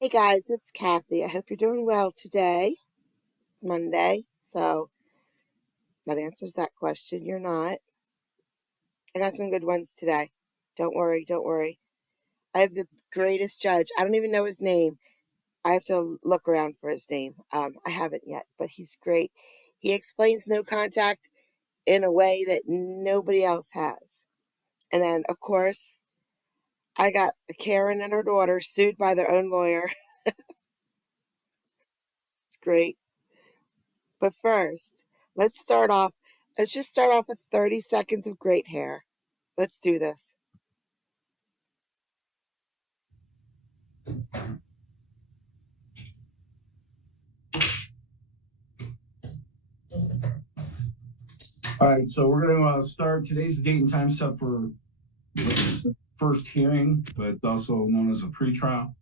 Hey guys, it's Kathy. I hope you're doing well today. It's Monday, so that answers that question. You're not. I got some good ones today. Don't worry, don't worry. I have the greatest judge. I don't even know his name. I have to look around for his name. I haven't yet, but he's great. He explains no contact in a way that nobody else has. And then, of course, I got Karen and her daughter sued by their own lawyer. It's great. But first, let's start off. Let's just start off with 30 seconds of great hair. Let's do this. All right, so we're going to start. Today's the date and time set for the first hearing, but also known as a pretrial.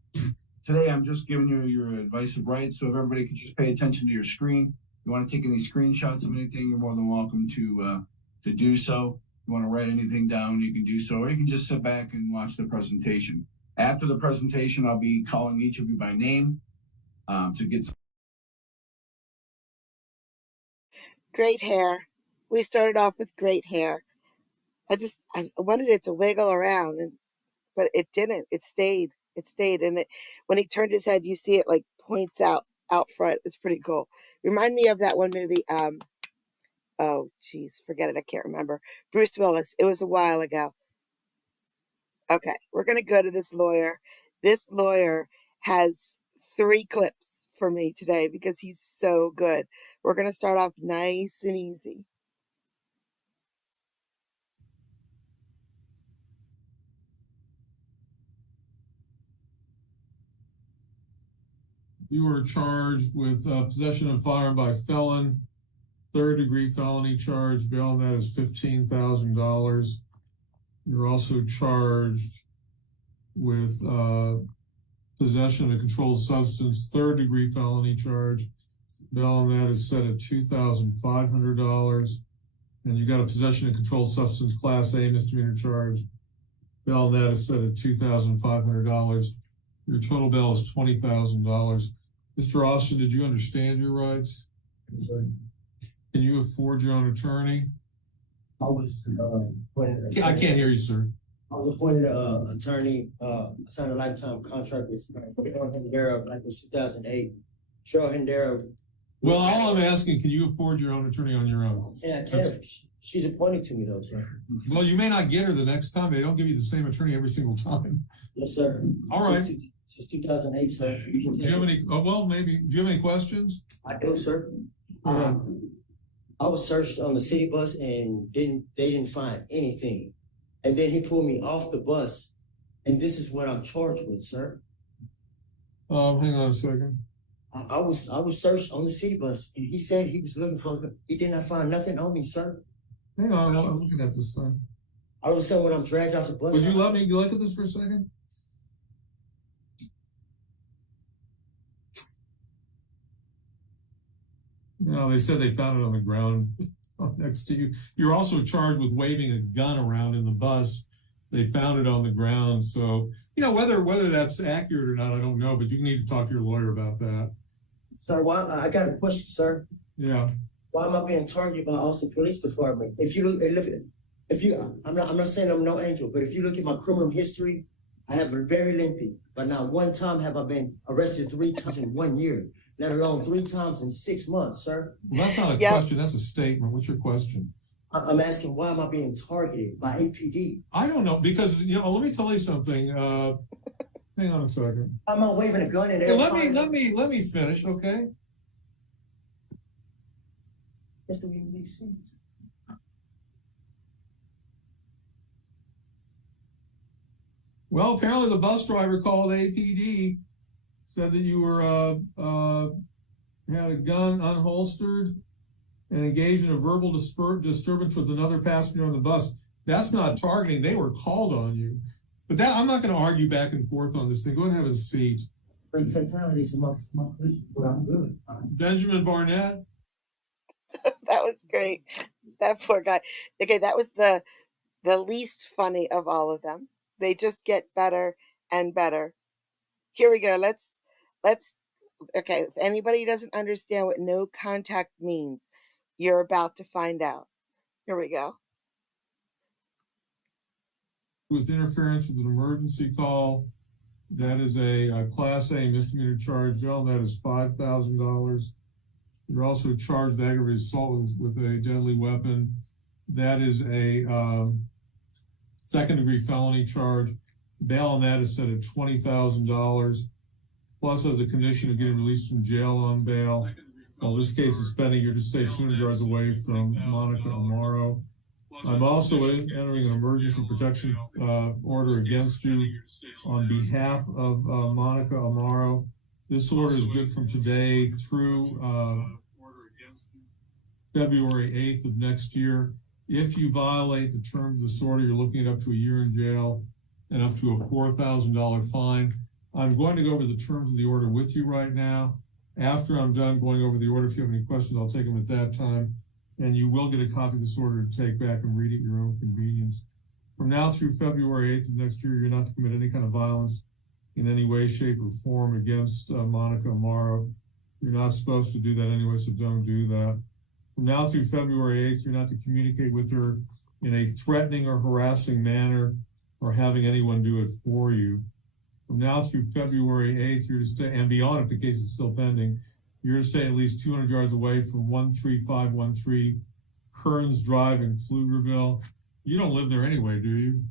Today, I'm just giving you your advice of rights, so if everybody could just pay attention to your screen. If you want to take any screenshots of anything, you're more than welcome to do so. If you want to write anything down, you can do so, or you can just sit back and watch the presentation. After the presentation, I'll be calling each of you by name to get some. Great hair. We started off with great hair. I wanted it to wiggle around, but it didn't. It stayed. It stayed. And when he turned his head, you see it like points out front. It's pretty cool. Remind me of that one movie. Oh, geez, forget it. I can't remember. Bruce Willis. It was a while ago. Okay, we're going to go to this lawyer. This lawyer has 3 clips for me today because he's so good. We're going to start off nice and easy. You were charged with possession of firearm by felon, third-degree felony charge. Bail on that is $15,000. You're also charged with possession of a controlled substance, third-degree felony charge. Bail on that is set at $2,500. And you got a possession of controlled substance, Class A misdemeanor charge. Bail on that is set at $2,500. Your total bail is $20,000. Mr. Austin, did you understand your rights? Yes, sir. Can you afford your own attorney? I was appointed. I can't hear you, sir. I was appointed attorney. Signed a lifetime contract with Cheryl Hendera back in 2008. Cheryl Hendera. Well, all I'm asking, can you afford your own attorney on your own? Yeah, I can. She's appointed to me though, sir. Well, you may not get her the next time. They don't give you the same attorney every single time. Yes, sir. All right. Since 2008, sir. Do you have any? Oh, well, maybe. Do you have any questions? I do, sir. I was searched on the city bus and they didn't find anything. And then he pulled me off the bus, and this is what I'm charged with, sir. Hang on a second. I was searched on the city bus, and he said he was looking for. He did not find nothing on me, sir. Hang on, I'm looking at this thing. All of a sudden, when I'm dragged off the bus, Would you let me look at this for a second? No, they said they found it on the ground next to you. You're also charged with waving a gun around in the bus. They found it on the ground. So, whether that's accurate or not, I don't know, but you need to talk to your lawyer about that. Sir, why? I got a question, sir. Yeah. Why am I being targeted by Austin Police Department? If you look, I'm not saying I'm no angel, but if you look at my criminal history, I have a very lengthy. But not one time have I been arrested 3 times in 1 year, let alone 3 times in 6 months, sir. Well, that's not a question. That's a statement. What's your question? I'm asking, why am I being targeted by APD? I don't know, because let me tell you something. Hang on a second. I'm not waving a gun in Hey, there. let me finish, okay? That's the way it makes sense. Well, apparently the bus driver called APD, said that you were had a gun unholstered and engaged in a verbal disturbance with another passenger on the bus. That's not targeting. They were called on you. But I'm not going to argue back and forth on this thing. Go ahead and have a seat. Benjamin Barnett. That was great. That poor guy. Okay, that was the least funny of all of them. They just get better and better. Here we go. Let's Okay, if anybody doesn't understand what no contact means, you're about to find out. Here we go. With interference with an emergency call, that is a Class A misdemeanor charge. Bill, that is $5,000. You're also charged with aggravated assault with a deadly weapon. That is a second-degree felony charge. Bail on that is set at $20,000. Plus, as a condition of getting released from jail on bail, while this case is pending, you're to stay 200 yards away from Monica Amaro. I'm also entering an emergency protection order against you on behalf of Monica Amaro. This order is good from today through February 8th of next year. If you violate the terms of this order, you're looking at up to a year in jail and up to a $4,000 fine. I'm going to go over the terms of the order with you right now. After I'm done going over the order, if you have any questions, I'll take them at that time. And you will get a copy of this order to take back and read at your own convenience. From now through February 8th of next year, you're not to commit any kind of violence in any way, shape, or form against Monica Amaro. You're not supposed to do that anyway, so don't do that. From now through February 8th, you're not to communicate with her in a threatening or harassing manner or having anyone do it for you. From now through February 8th, you're to stay, and beyond if the case is still pending, you're to stay at least 200 yards away from 13513 Kearns Drive in Pflugerville. You don't live there anyway, do you?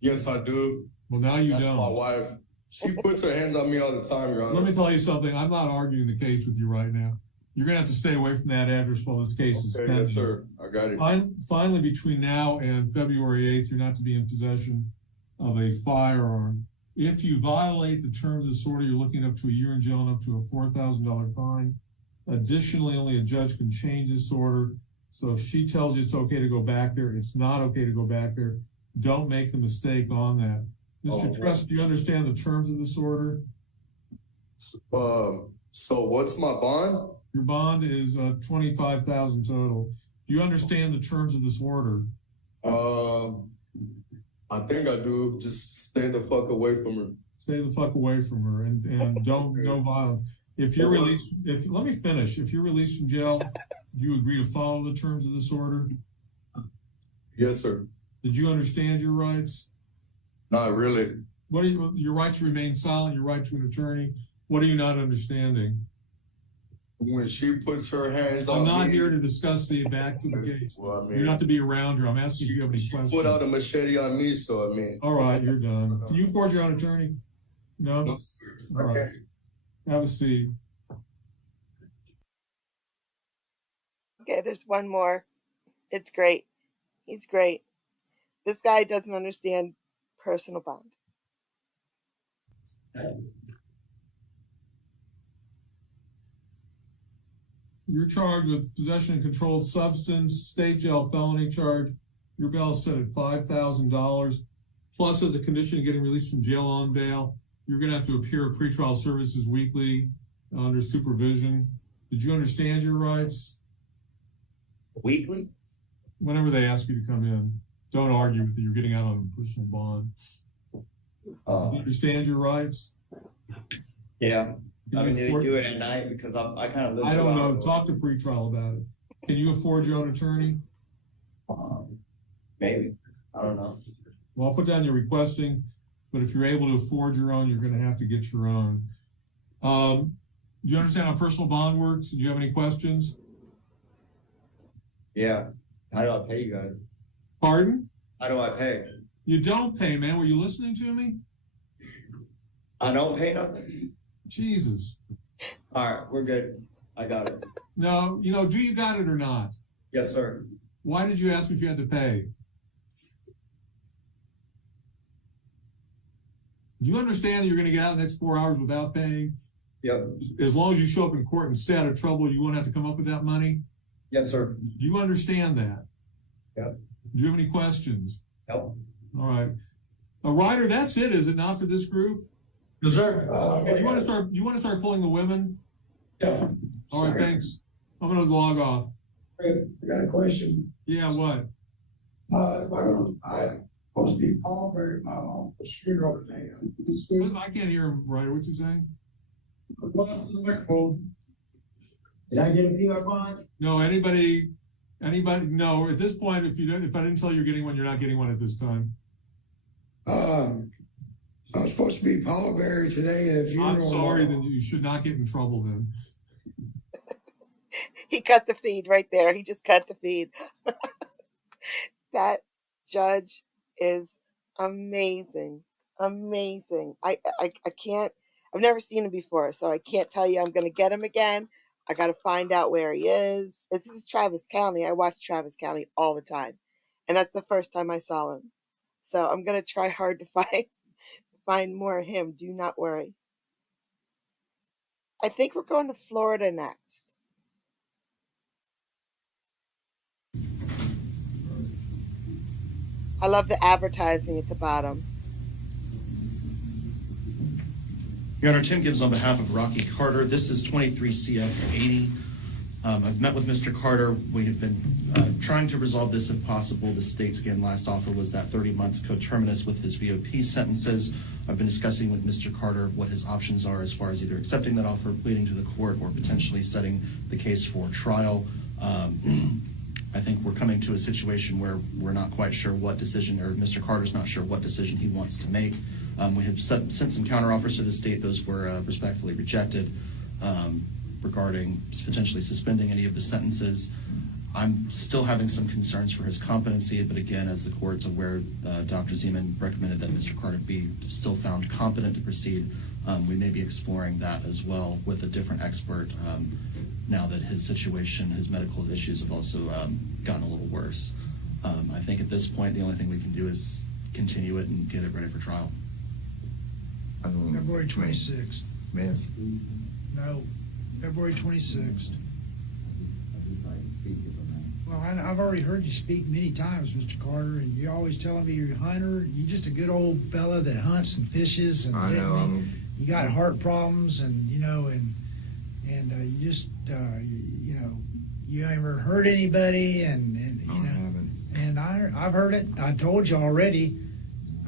Yes, I do. Well, now you That's don't. my wife. She puts her hands on me all the time, Your Honor. Let me tell you something. I'm not arguing the case with you right now. You're going to have to stay away from that address while this case is pending. Yes, sir. I got it. Finally, between now and February 8th, you're not to be in possession of a firearm. If you violate the terms of this order, you're looking up to a year in jail and up to a $4,000 fine. Additionally, only a judge can change this order. So if she tells you it's okay to go back there, it's not okay to go back there. Don't make the mistake on that. Mr. Trust, do you understand the terms of this order? So what's my bond? Your bond is $25,000 total. Do you understand the terms of this order? I think I do. Just stay the fuck away from her. Stay the fuck away from her and don't no violence. If you're released, let me finish. If you're released from jail, do you agree to follow the terms of this order? Yes, sir. Did you understand your rights? Not really. What are your right to remain silent, your right to an attorney? What are you not understanding? When she puts her hands on I'm me. not here to discuss the back to the case. Well, I mean, you're not to be around her. I'm asking if you have any questions. Put out a machete on me, so I mean. All right, you're done. Can you afford your own attorney? No? No, All right. Have a seat. Okay, there's one more. It's great. He's great. This guy doesn't understand personal bond. You're charged with possession of controlled substance, state jail felony charge. Your bail is set at $5,000. Plus, as a condition of getting released from jail on bail, you're going to have to appear at pretrial services weekly under supervision. Did you understand your rights? Weekly? Whenever they ask you to come in, don't argue with it. You're getting out on a personal bond. Do you understand your rights? Yeah. I mean, do they do it at night? Because I kind of live. I don't know. Talk to pretrial about it. Can you afford your own attorney? Maybe. I don't know. Well, I'll put down you're requesting, but if you're able to afford your own, you're going to have to get your own. Do you understand how personal bond works? Do you have any questions? Yeah. How do I pay you guys? Pardon? How do I pay? You don't pay, man. Were you listening to me? I don't pay nothing. Jesus. All right, we're good. I got it. No, do you got it or not? Yes, sir. Why did you ask me if you had to pay? Do you understand that you're going to get out in the next 4 hours without paying? Yep. As long as you show up in court and stay out of trouble, you won't have to come up with that money? Yes, sir. Do you understand that? Yep. Do you have any questions? Yep. All right. Ryder, that's it, is it not, for this group? Yes, sir. You want to start pulling the women? Yeah. All right, thanks. I'm going to log off. I got a question. Yeah, what? I'm supposed to be Paul for my funeral today. I can't hear him, Ryder. What's he saying? Go up to the microphone. Did I get a PR bond? No, anybody, no, at this point, if I didn't tell you you're getting one, you're not getting one at this time. I was supposed to be pallbearer today at a funeral. I'm sorry, then you should not get in trouble then. He cut the feed right there. He just cut the feed. That judge is amazing. Amazing. I can't, I've never seen him before, so I can't tell you I'm going to get him again. I got to find out where he is. This is Travis County. I watch Travis County all the time. And that's the first time I saw him. So I'm going to try hard to find more of him. Do not worry. I think we're going to Florida next. I love the advertising at the bottom. Your Honor, Tim Gibbs on behalf of Rocky Carter. This is 23 CF 80. I've met with Mr. Carter. We have been trying to resolve this if possible. The state's, again, last offer was that 30 months coterminous with his VOP sentences. I've been discussing with Mr. Carter what his options are as far as either accepting that offer, pleading to the court, or potentially setting the case for trial. I think we're coming to a situation where we're not quite sure what decision, or Mr. Carter's not sure what decision he wants to make. We have sent some counteroffers to the state. Those were respectfully rejected regarding potentially suspending any of the sentences. I'm still having some concerns for his competency, but again, as the court's aware, Dr. Zeman recommended that Mr. Carter be still found competent to proceed. We may be exploring that as well with a different expert now that his situation, his medical issues have also gotten a little worse. I think at this point, the only thing we can do is continue it and get it ready for trial. February 26th. Yes. No, February 26th. Well, I've already heard you speak many times, Mr. Carter, and you're always telling me you're a hunter. You're just a good old fella that hunts and fishes. And I know. you got heart problems, and you know, and you just you never hurt anybody, and you know, and I've heard it. I told you already.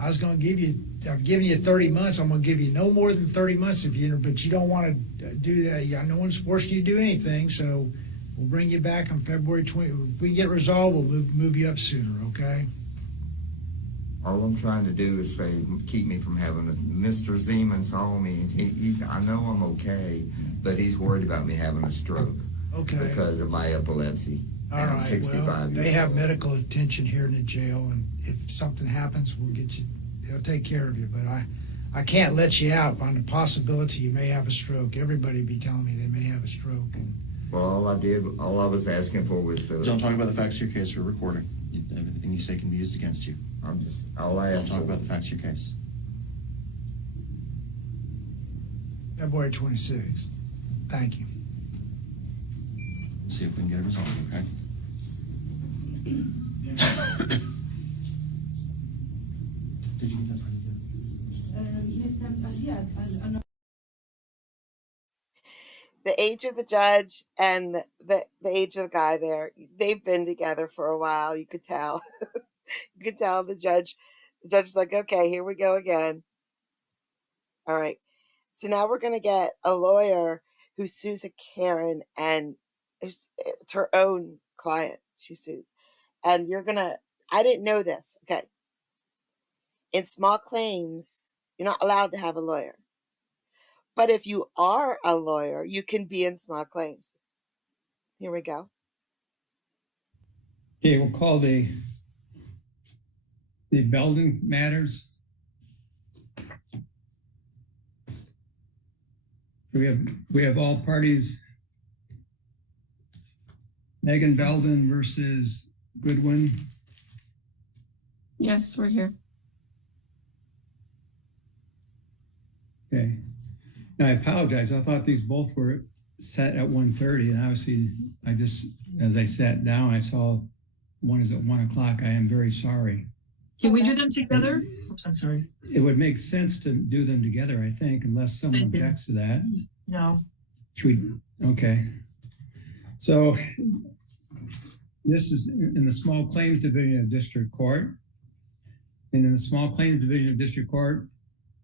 I was going to give you. I've given you 30 months. I'm going to give you no more than 30 months if you. But you don't want to do that. Yeah, no one's forced you to do anything. So we'll bring you back on February 20. If we get resolved, we'll move you up sooner. Okay. All I'm trying to do is keep me from having Mr. Zeman saw me, and he's. I know I'm okay, but he's worried about me having a stroke. Okay. Because of my epilepsy. All and right. I'm 65 well, years they have old. medical attention here in the jail, and if something happens, we'll get you. They'll take care of you. But I can't let you out on the possibility you may have a stroke. Everybody be telling me they may have a stroke. And Well, all I was asking for was the. Don't talk about the facts of your case. We're recording. Everything you say can be used against you. All I Don't asked talk for. about the facts of your case. February 26th. Thank you. See if we can get it resolved, okay? Did you get that part of it? The age of the judge and the age of the guy there, they've been together for a while. You could tell. You could tell the judge is like, okay, here we go again. All right. So now we're going to get a lawyer who sues a Karen, and it's her own client she sues. And I didn't know this. Okay. In small claims, you're not allowed to have a lawyer. But if you are a lawyer, you can be in small claims. Here we go. Okay, we'll call the Belden matters. We have all parties. Megan Belden versus Goodwin. Yes, we're here. Okay. Now I apologize. I thought these both were set at 1:30, and obviously as I sat down, I saw one is at 1 o'clock. I am very sorry. Can we do them together? Oops, I'm sorry. It would make sense to do them together, I think, unless someone Thank you. objects to that. No. Okay. So this is in the small claims division of district court. And in the small claims division of district court,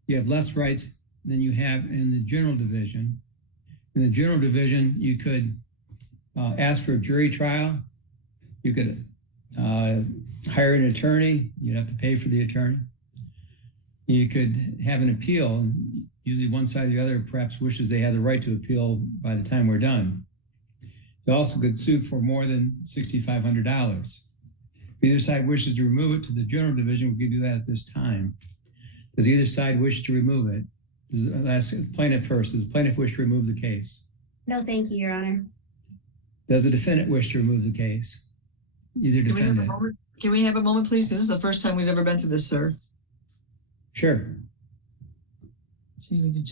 you have less rights than you have in the general division. In the general division, you could ask for a jury trial. You could hire an attorney. You'd have to pay for the attorney. You could have an appeal. Usually one side or the other perhaps wishes they had the right to appeal by the time we're done. You also could sue for more than $6,500. If either side wishes to remove it to the general division, we can do that at this time. Does either side wish to remove it? Let's ask the plaintiff first. Does the plaintiff wish to remove the case? No, thank you, Your Honor. Does the defendant wish to remove the case? Either defendant. Can we have a moment, please? Because this is the first time we've ever been through this, sir. Sure. See, we can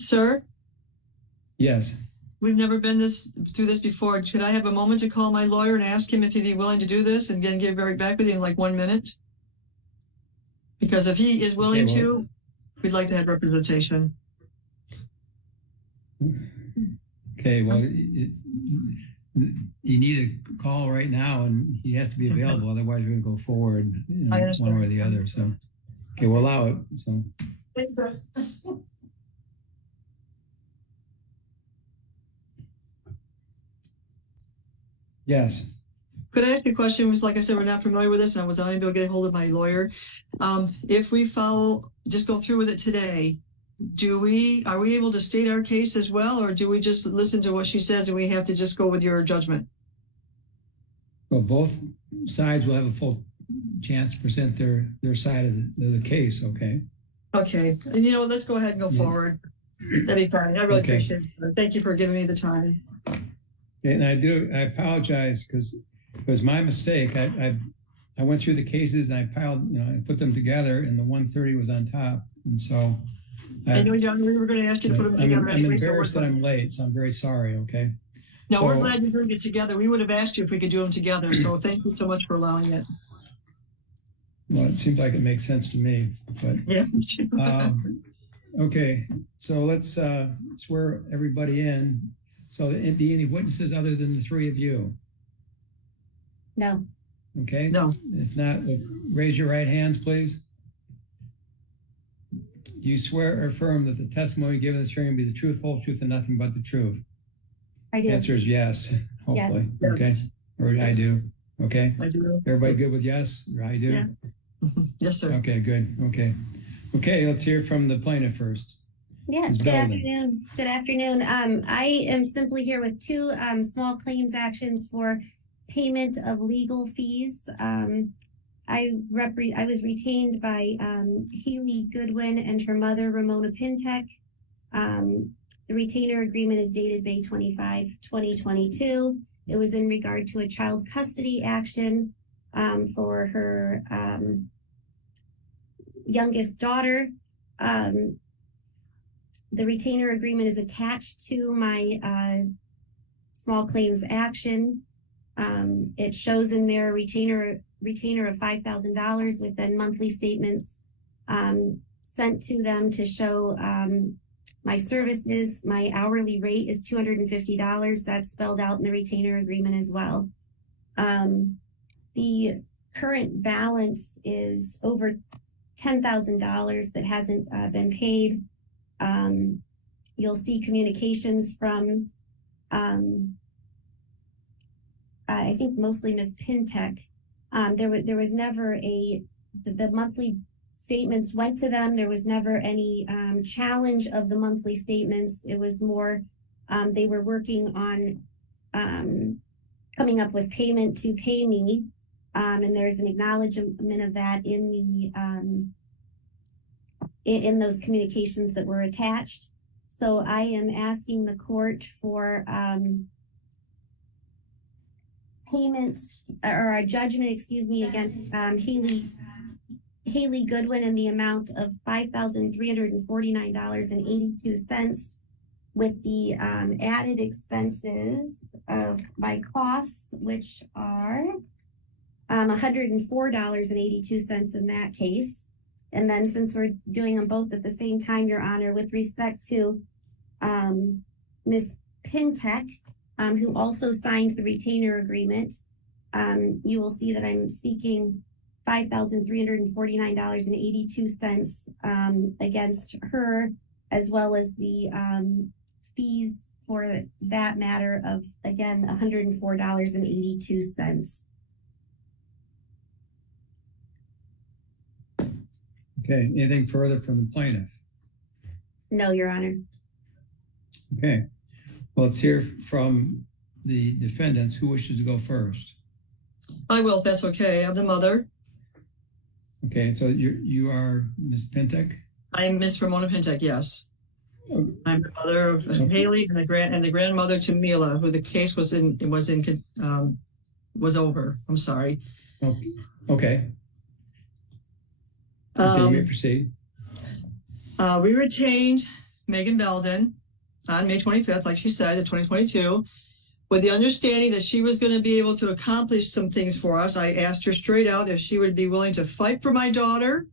Sir, Yes. we've never been through this before. Could I have a moment to call my lawyer and ask him if he'd be willing to do this and then get right back with you in like 1 minute? Because if he is willing to, we'd like to have representation. Okay, well, you need a call right now and he has to be available. Otherwise, we're going to go forward I understand. one way or the other. So, okay, we'll allow it. So, yes. Could I ask you a question? It was like I said, we're not familiar with this and I was unable to get a hold of my lawyer. If we just go through with it today, are we able to state our case as well, or do we just listen to what she says and we have to just go with your judgment? Well, both sides will have a full chance to present their side of the case, okay? Okay, and you know what, let's go ahead and go forward. That'd be fine. I really Okay. appreciate it, sir. Thank you for giving me the time. And I apologize because it was my mistake. I went through the cases and I piled, I put them together and the 130 was on top. And so I know, John, we were going to ask you to put them together I'm anyway. embarrassed that I'm late, so I'm very sorry, okay? No, we're So- glad you're doing it together. We would have asked you if we could do them together. So thank you so much for allowing it. Well, it seems like it makes sense to me, but Yeah. okay. So let's swear everybody in. So there be any witnesses other than the three of you? No. Okay. No. If not, raise your right hands, please. Do you swear or affirm that the testimony given in this hearing will be the truth, whole truth, and nothing but the truth? I do. The answer is yes, hopefully. Yes. Okay. Yes. Or I do. Okay. I do. Everybody good with yes? Or I do? Yeah. Yes, sir. Okay, good. Okay. Okay, let's hear from the plaintiff first. Yes, Ms. good Belden. afternoon. Good afternoon. I am simply here with two small claims actions for payment of legal fees. I was retained by Haley Goodwin and her mother, Ramona Pintek. The retainer agreement is dated May 25, 2022. It was in regard to a child custody action for her youngest daughter. The retainer agreement is attached to my small claims action. It shows in there retainer of $5,000 with then monthly statements sent to them to show my services. My hourly rate is $250. That's spelled out in the retainer agreement as well. The current balance is over $10,000 that hasn't been paid. You'll see communications from, I think mostly Ms. Pintek. There was never the monthly statements went to them. There was never any challenge of the monthly statements. It was more, they were working on coming up with payment to pay me. And there's an acknowledgement of that in those communications that were attached. So I am asking the court for payment or a judgment, against Haley Goodwin in the amount of $5,349.82 with the added expenses of my costs, which are $104.82 in that case. And then since we're doing them both at the same time, Your Honor, with respect to Ms. Pintek, who also signed the retainer agreement, you will see that I'm seeking $5,349.82 against her, as well as the fees for that matter of, again, $104.82. Okay, anything further from the plaintiff? No, Your Honor. Okay, well, let's hear from the defendants. Who wishes to go first? I will, if that's okay. I'm the mother. Okay, so you are Ms. Pintek? I'm Miss Ramona Pintek, yes. Okay. I'm the mother of Haley and the grandmother to Mila, who the case was over. I'm sorry. Okay. You may proceed. We retained Megan Belden on May 25th, like she said, in 2022, with the understanding that she was going to be able to accomplish some things for us. I asked her straight out if she would be willing to fight for my daughter,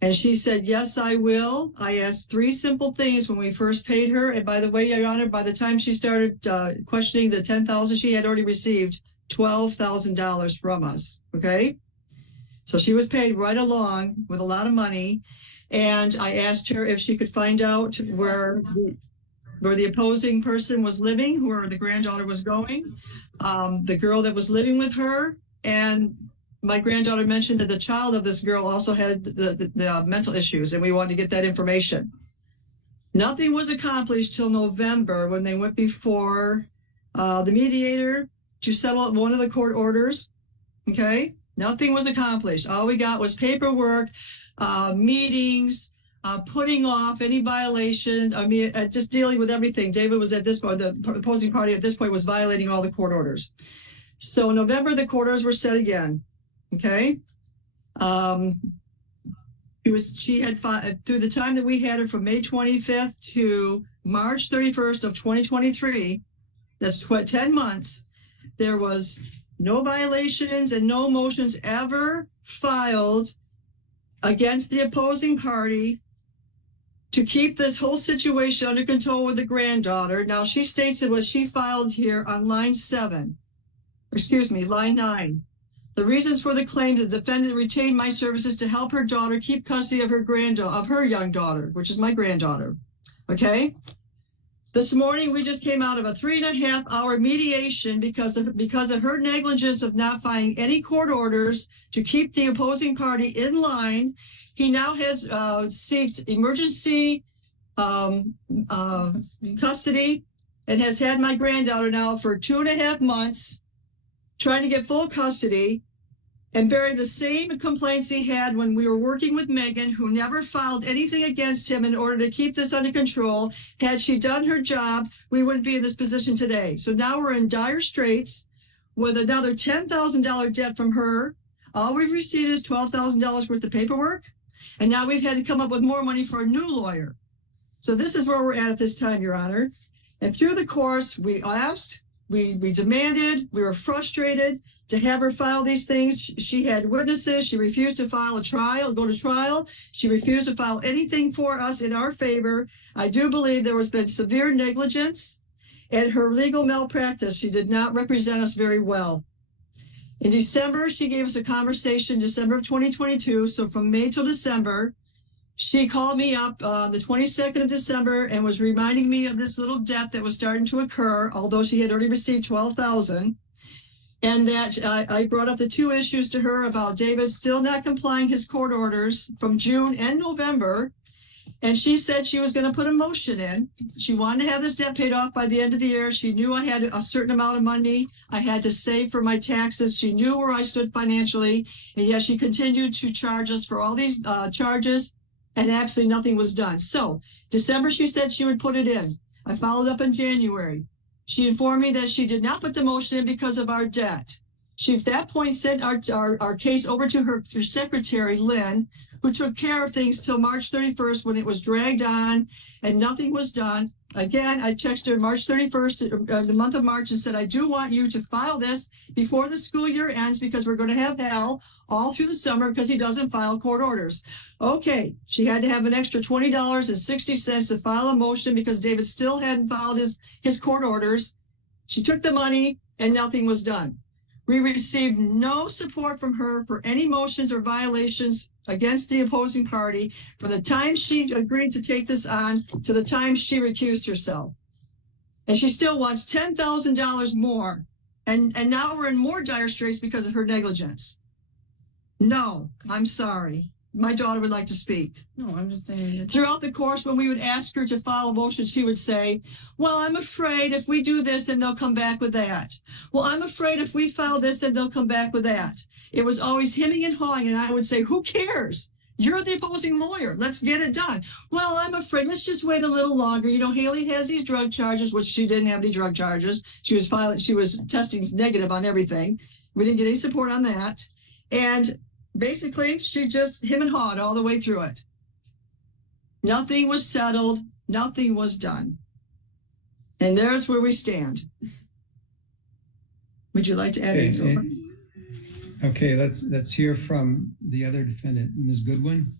and she said, yes, I will. I asked 3 simple things when we first paid her. And by the way, Your Honor, by the time she started questioning the $10,000, she had already received $12,000 from us, okay? So she was paid right along with a lot of money. And I asked her if she could find out where the opposing person was living, where the granddaughter was going, the girl that was living with her. And my granddaughter mentioned that the child of this girl also had the mental issues, and we wanted to get that information. Nothing was accomplished till November when they went before the mediator to settle one of the court orders, okay? Nothing was accomplished. All we got was paperwork, meetings, putting off any violation. I mean, just dealing with everything. David was at this point, the opposing party at this point was violating all the court orders. So in November, the court orders were set again. Okay. She had through the time that we had her from May 25th to March 31st of 2023, that's 10 months, there was no violations and no motions ever filed against the opposing party to keep this whole situation under control with the granddaughter. Now, she states it was she filed here on line 9. The reasons for the claims: the defendant retained my services to help her daughter keep custody of her young daughter, which is my granddaughter. Okay. This morning, we just came out of a 3.5-hour mediation because of her negligence of not filing any court orders to keep the opposing party in line. He now has sought emergency custody and has had my granddaughter now for 2.5 months, trying to get full custody and bearing the same complaints he had when we were working with Megan, who never filed anything against him in order to keep this under control. Had she done her job, we wouldn't be in this position today. So now we're in dire straits with another $10,000 debt from her. All we've received is $12,000 worth of paperwork. And now we've had to come up with more money for a new lawyer. So this is where we're at this time, Your Honor. And through the course, we asked, we demanded, we were frustrated to have her file these things. She had witnesses. She refused to go to trial. She refused to file anything for us in our favor. I do believe there has been severe negligence and her legal malpractice. She did not represent us very well. In December, she gave us a conversation, December of 2022. So from May till December, she called me up the 22nd of December and was reminding me of this little debt that was starting to occur, although she had already received $12,000. And that I brought up the 2 issues to her about David still not complying his court orders from June and November. And she said she was going to put a motion in. She wanted to have this debt paid off by the end of the year. She knew I had a certain amount of money I had to save for my taxes. She knew where I stood financially. And yet she continued to charge us for all these charges, and absolutely nothing was done. So December, she said she would put it in. I followed up in January. She informed me that she did not put the motion in because of our debt. She at that point sent our case over to her secretary, Lynn, who took care of things till March 31st when it was dragged on and nothing was done. Again, I texted her March 31st, the month of March, and said, I do want you to file this before the school year ends because we're going to have hell all through the summer because he doesn't file court orders. Okay, she had to have an extra $20.60 to file a motion because David still hadn't filed his court orders. She took the money and nothing was done. We received no support from her for any motions or violations against the opposing party from the time she agreed to take this on to the time she recused herself. And she still wants $10,000 more. And now we're in more dire straits because of her negligence. No, I'm sorry. My daughter would like to speak. No, I'm just saying. Throughout the course, when we would ask her to file a motion, she would say, well, I'm afraid if we do this, then they'll come back with that. Well, I'm afraid if we file this, then they'll come back with that. It was always hemming and hawing, and I would say, who cares? You're the opposing lawyer. Let's get it done. Well, I'm afraid. Let's just wait a little longer. You know, Haley has these drug charges, which she didn't have any drug charges. She was testing negative on everything. We didn't get any support on that. And basically, she just him and hawed all the way through it. Nothing was settled. Nothing was done. And there's where we stand. Would you like to add anything? Okay, let's hear from the other defendant, Ms. Goodwin.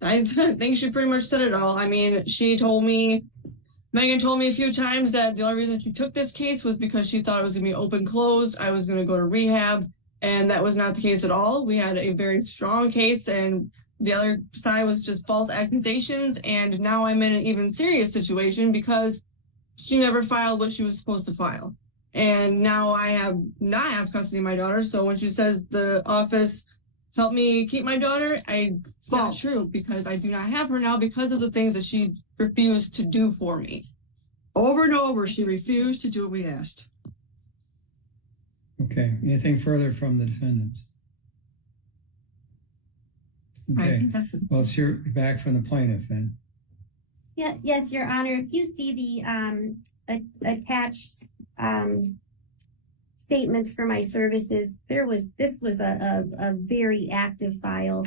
I think she pretty much said it all. I mean, Megan told me a few times that the only reason she took this case was because she thought it was going to be open closed. I was going to go to rehab. And that was not the case at all. We had a very strong case, and the other side was just false accusations. And now I'm in an even serious situation because she never filed what she was supposed to file. And now I have not have custody of my daughter. So when she says the office helped me keep my daughter, it's not true because I do not have her now because of the things that she refused to do for me. Over and over, she refused to do what we asked. Okay, anything further from the defendants? Okay, well, let's hear back from the plaintiff then. Yeah, yes, Your Honor. If you see the attached statements for my services, this was a very active file,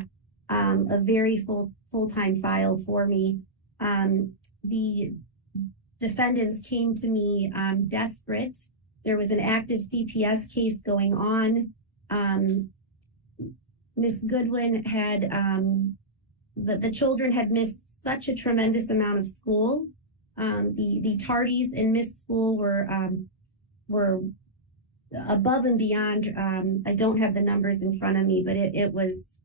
a very full-time file for me. The defendants came to me desperate. There was an active CPS case going on. Ms. Goodwin had, the children had missed such a tremendous amount of school. The tardies in missed school were above and beyond. I don't have the numbers in front of me, but it was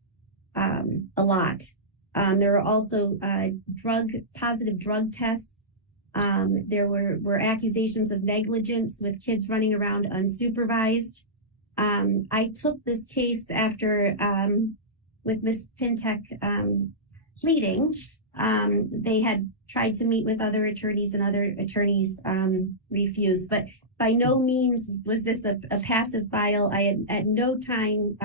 a lot. There were also positive drug tests. There were accusations of negligence with kids running around unsupervised. I took this case after, with Ms. Pintek pleading. They had tried to meet with other attorneys and other attorneys refused, but by no means was this a passive file. I had at no time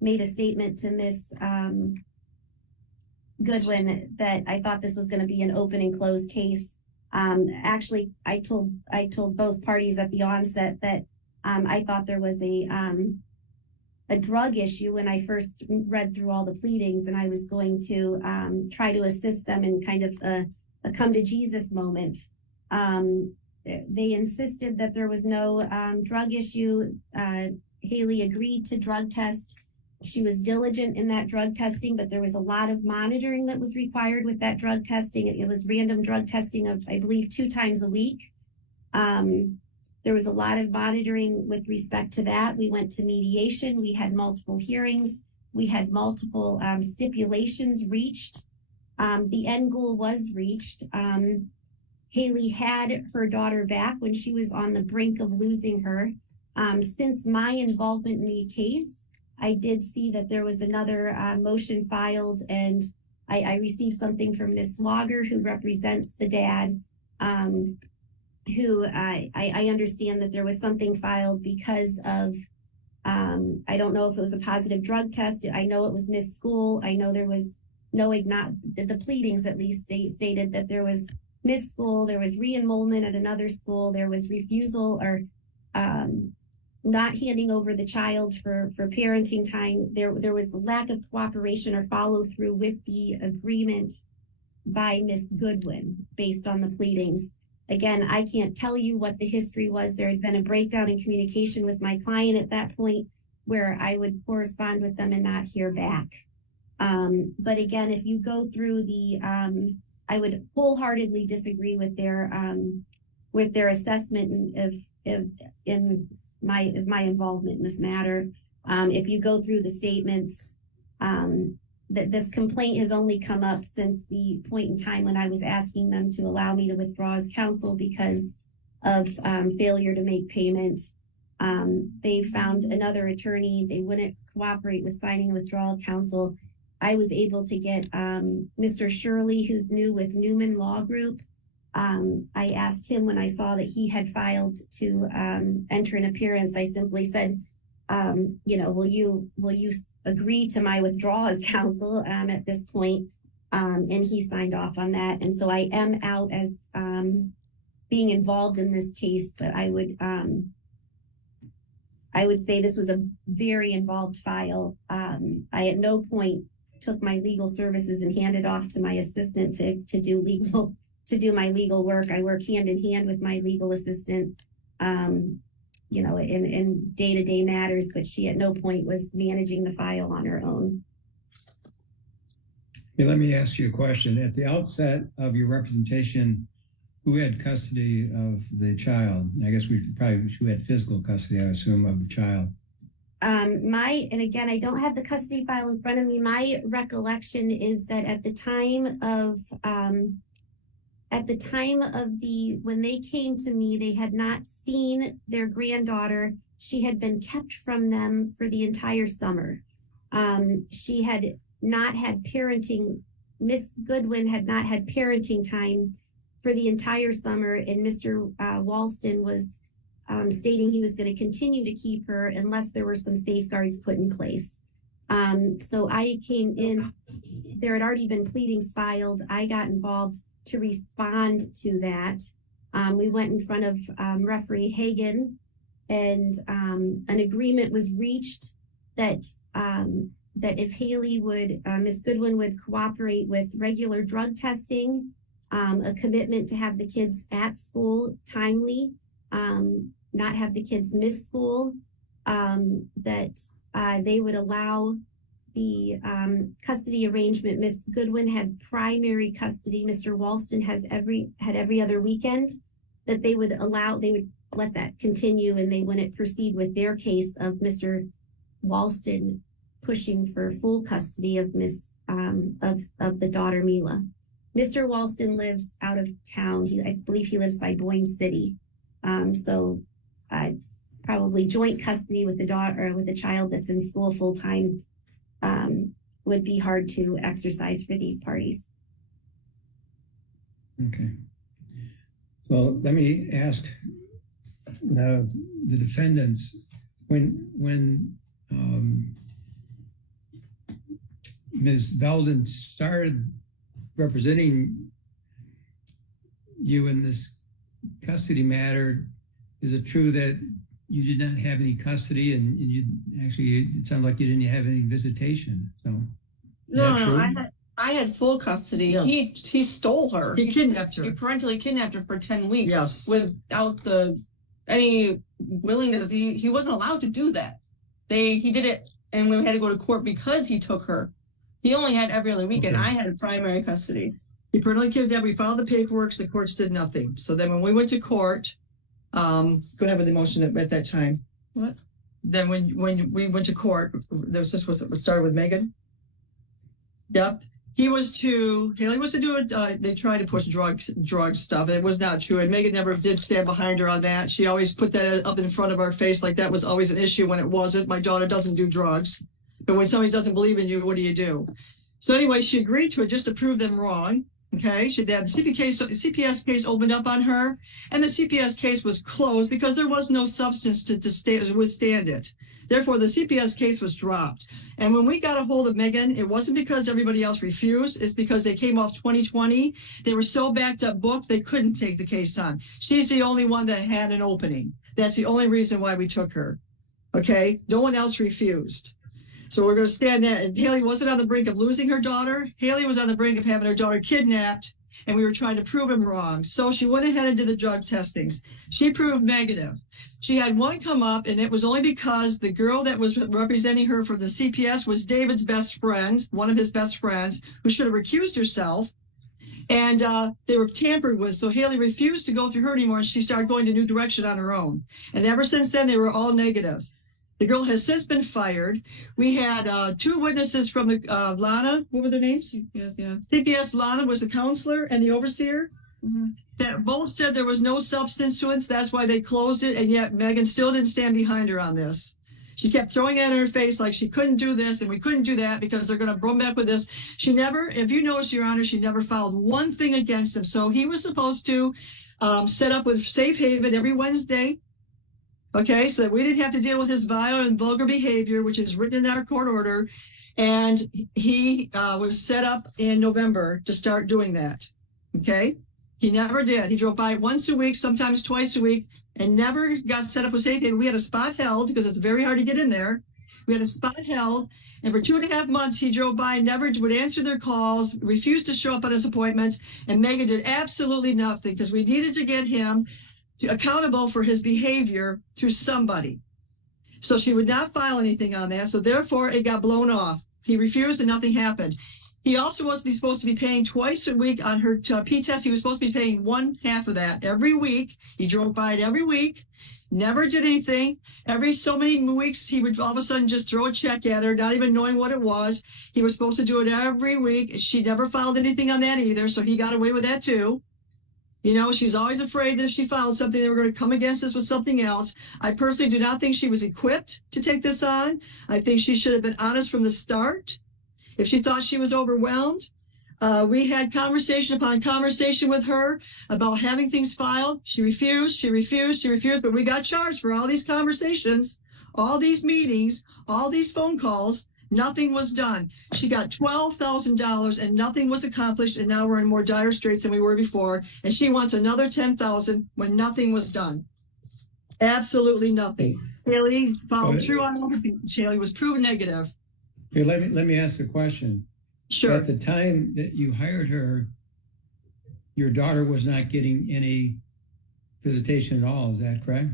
made a statement to Ms. Goodwin that I thought this was going to be an open and closed case. Actually, I told both parties at the onset that I thought there was a drug issue when I first read through all the pleadings, and I was going to try to assist them in kind of a come to Jesus moment. They insisted that there was no drug issue. Haley agreed to drug test. She was diligent in that drug testing, but there was a lot of monitoring that was required with that drug testing. It was random drug testing of, I believe, 2 times a week. There was a lot of monitoring with respect to that. We went to mediation. We had multiple hearings. We had multiple stipulations reached. The end goal was reached. Haley had her daughter back when she was on the brink of losing her. Since my involvement in the case, I did see that there was another motion filed, and I received something from Ms. Swagger, who represents the dad, who I understand that there was something filed because of, I don't know if it was a positive drug test. I know it was missed school. I know there was the pleadings at least stated that there was missed school, there was re-enrollment at another school, there was refusal or not handing over the child for parenting time. There was lack of cooperation or follow through with the agreement by Miss Goodwin based on the pleadings. Again, I can't tell you what the history was. There had been a breakdown in communication with my client at that point where I would correspond with them and not hear back. But again, if you go through the, I would wholeheartedly disagree with their assessment in my involvement in this matter. If you go through the statements, that this complaint has only come up since the point in time when I was asking them to allow me to withdraw as counsel because of failure to make payment. They found another attorney. They wouldn't cooperate with signing withdrawal counsel. I was able to get Mr. Shirley, who's new with Newman Law Group. I asked him when I saw that he had filed to enter an appearance. I simply said, will you agree to my withdrawal as counsel at this point? And he signed off on that. And so I am out as being involved in this case, but I would say this was a very involved file. I at no point took my legal services and handed off to my assistant to do my legal work. I work hand in hand with my legal assistant, in day-to-day matters, but she at no point was managing the file on her own. Okay, let me ask you a question. At the outset of your representation, who had custody of the child? I guess who had physical custody, I assume, of the child? And again, I don't have the custody file in front of me. My recollection is that at the time of when they came to me, they had not seen their granddaughter. She had been kept from them for the entire summer. She had not had parenting. Miss Goodwin had not had parenting time for the entire summer, and Mr. Walston was stating he was going to continue to keep her unless there were some safeguards put in place. So I came in. There had already been pleadings filed. I got involved to respond to that. We went in front of referee Hagan, and an agreement was reached that if Haley would, Ms. Goodwin would cooperate with regular drug testing, a commitment to have the kids at school timely, not have the kids miss school, that they would allow the custody arrangement. Ms. Goodwin had primary custody. Mr. Walston had every other weekend, that they would let that continue, and they wouldn't proceed with their case of Mr. Walston pushing for full custody of of the daughter Mila. Mr. Walston lives out of town. I believe he lives by Boyne City. So probably joint custody with the daughter, with the child that's in school full time, would be hard to exercise for these parties. Okay. So let me ask the defendants, when Ms. Belden started representing you in this custody matter, is it true that you did not have any custody, and you actually, it sounds like you didn't have any visitation? So no, I had full custody. Yes. He stole her. He kidnapped her. He parentally kidnapped her for 10 weeks. Yes. Without any willingness. He wasn't allowed to do that. He did it, and we had to go to court because he took her. He only had every other weekend. Okay. I had primary custody. He parentally kidnapped. We filed the paperwork. So the courts did nothing. So then when we went to court, go ahead with the motion at that time. What? Then when we went to court, it started with Megan. Yep. Haley was to do it. They tried to push drug stuff. It was not true. And Megan never did stand behind her on that. She always put that up in front of our face like that was always an issue when it wasn't. My daughter doesn't do drugs. But when somebody doesn't believe in you, what do you do? So anyway, she agreed to it just to prove them wrong. Okay, she had the CPS case opened up on her, and the CPS case was closed because there was no substance to withstand it. Therefore, the CPS case was dropped. And when we got a hold of Megan, it wasn't because everybody else refused. It's because they came off 2020. They were so backed up booked, they couldn't take the case on. She's the only one that had an opening. That's the only reason why we took her. Okay, no one else refused. So we're going to stand that. And Haley wasn't on the brink of losing her daughter. Haley was on the brink of having her daughter kidnapped, and we were trying to prove him wrong. So she went ahead and did the drug testings. She proved negative. She had one come up, and it was only because the girl that was representing her for the CPS was David's best friend, one of his best friends, who should have recused herself. And they were tampered with. So Haley refused to go through her anymore, and she started going to New Direction on her own. And ever since then, they were all negative. The girl has since been fired. We had 2 witnesses from the Lana. What were their names? Yes, yeah. CPS Lana was the counselor and the overseer. Mm-hmm. That both said there was no substance to it. So that's why they closed it. And yet Megan still didn't stand behind her on this. She kept throwing it in her face like she couldn't do this and we couldn't do that because they're going to bring back with this. She never, if you notice, Your Honor, she never filed one thing against him. So he was supposed to set up with Safe Haven every Wednesday. Okay, so that we didn't have to deal with his vile and vulgar behavior, which is written in our court order. And he was set up in November to start doing that. Okay, he never did. He drove by once a week, sometimes twice a week, and never got set up with Safe Haven. We had a spot held because it's very hard to get in there. We had a spot held, and for 2.5 months, he drove by, never would answer their calls, refused to show up on his appointments, and Megan did absolutely nothing because we needed to get him accountable for his behavior through somebody. So she would not file anything on that. So therefore it got blown off. He refused and nothing happened. He also was supposed to be paying twice a week on her P-test. He was supposed to be paying 1/2 of that every week. He drove by it every week, never did anything. Every so many weeks, he would all of a sudden just throw a check at her, not even knowing what it was. He was supposed to do it every week. She never filed anything on that either. So he got away with that too. You know, she's always afraid that if she filed something, they were going to come against us with something else. I personally do not think she was equipped to take this on. I think she should have been honest from the start. If she thought she was overwhelmed, we had conversation upon conversation with her about having things filed. She refused, but we got charged for all these conversations, all these meetings, all these phone calls. Nothing was done. She got $12,000 and nothing was accomplished. And now we're in more dire straits than we were before. And she wants another $10,000 when nothing was done. Absolutely nothing. Haley followed through on everything. Haley was proven negative. Okay, let me ask the question. Sure. At the time that you hired her, your daughter was not getting any visitation at all. Is that correct?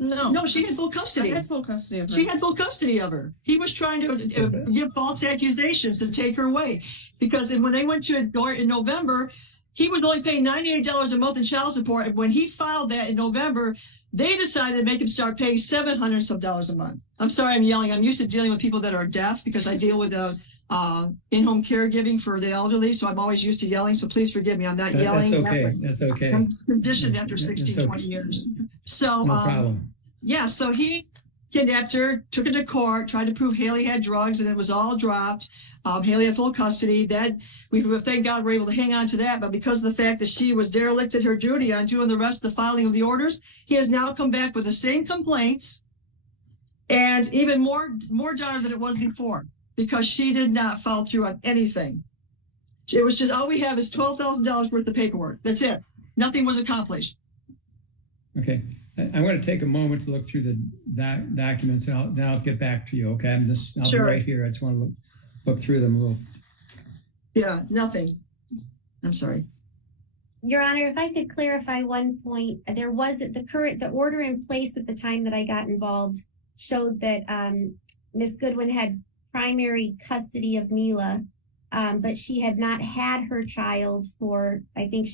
No, she had full custody. I had full custody of her. She had full custody of her. He was trying to give false accusations to take her away because when they went to court in November, he was only paying $98 a month in child support. And when he filed that in November, they decided to make him start paying $700 some a month. I'm sorry, I'm yelling. I'm used to dealing with people that are deaf because I deal with in-home caregiving for the elderly. So I'm always used to yelling. So please forgive me. I'm not yelling. That's okay. That's okay. I'm conditioned after 16, 20 years. So, no problem. Yeah, so he kidnapped her, took her to court, tried to prove Haley had drugs, and it was all dropped. Haley had full custody. That we thank God we're able to hang on to that. But because of the fact that she was derelict in her duty on doing the rest of the filing of the orders, he has now come back with the same complaints and even more dire than it was before because she did not follow through on anything. It was just all we have is $12,000 worth of paperwork. That's it. Nothing was accomplished. Okay. I'm going to take a moment to look through the documents, and then I'll get back to you. Okay, I'll Sure. be right here. I just want to look through them a little. Yeah, nothing. I'm sorry. Your Honor, if I could clarify one point, there was the order in place at the time that I got involved showed that Ms. Goodwin had primary custody of Mila, but she had not had her child for, I think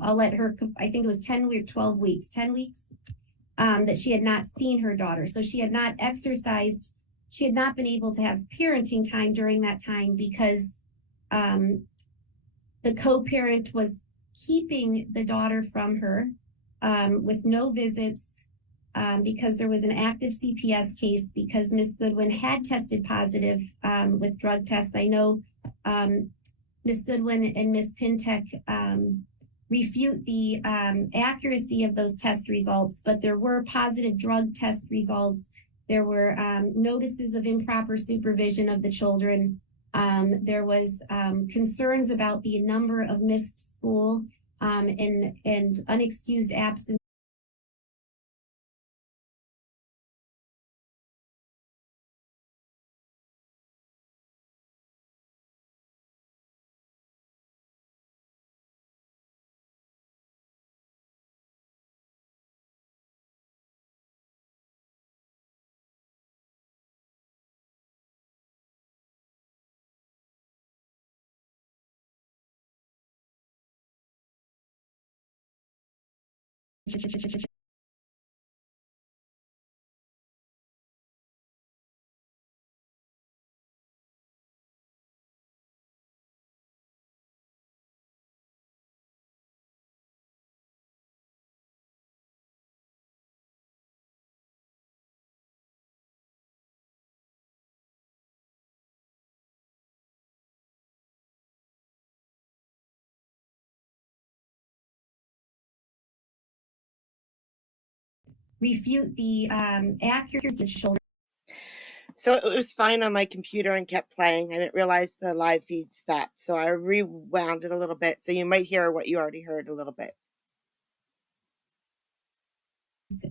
I'll let her, I think it was 10 or 12 weeks, 10 weeks, that she had not seen her daughter. So she had not she had not been able to have parenting time during that time because the co-parent was keeping the daughter from her with no visits because there was an active CPS case because Ms. Goodwin had tested positive with drug tests. I know Ms. Goodwin and Ms. Pintek refute the accuracy of those test results, but there were positive drug test results. There were notices of improper supervision of the children. There was concerns about the number of missed school and unexcused absence. refute the accuracy of children. So it was fine on my computer and kept playing. I didn't realize the live feed stopped. So I rewound it a little bit. So you might hear what you already heard a little bit.